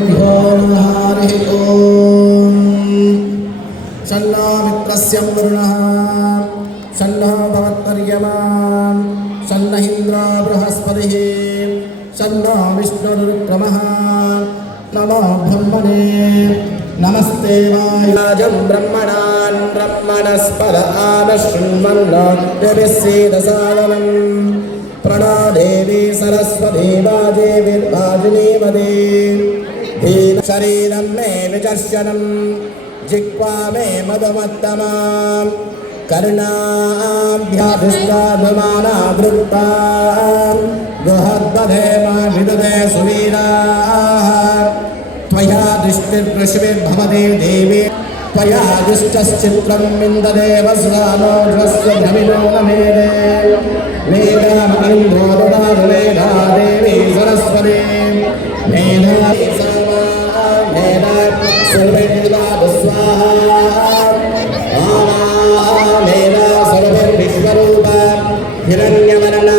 श्रीगुरुभ्यो नमः हरिः ओम् सन्नो मित्रस्य वरुणः सन्नो भवत्पर्यमा सन्न इन्द्रो बृहस्पतिः सन्नो विष्णुरुक्रमः नमो ब्रह्मणे नमस्ते वायुराजं ब्रह्मणान् ब्रह्मणस्पद आदशृण्वन्नोऽप्यभिस्सेदसादनम् प्रणो देवी सरस्वती वाजे विर्वाजिनीवदे हीन शरीरं मे विचर्षणं जिह्वा मे मधुमत्तमा कर्णाभ्याधिष्ठाधमाना दृप्ता गुहद्दधे मा विदधे सुवीराः त्वया दृष्टिर्वृषभिर्भवति देवी त्वया दृष्टश्चित्रं विन्ददेव स्वानो ध्वस्य भ्रमिनो न मेदे वेदामहिन्द्रो ददातु देवी सरस्वती मेधा मेधा सर्वैर्ददातु स्वाहा मेधा सर्वैर्विश्वरूपा हिरण्यवर्णा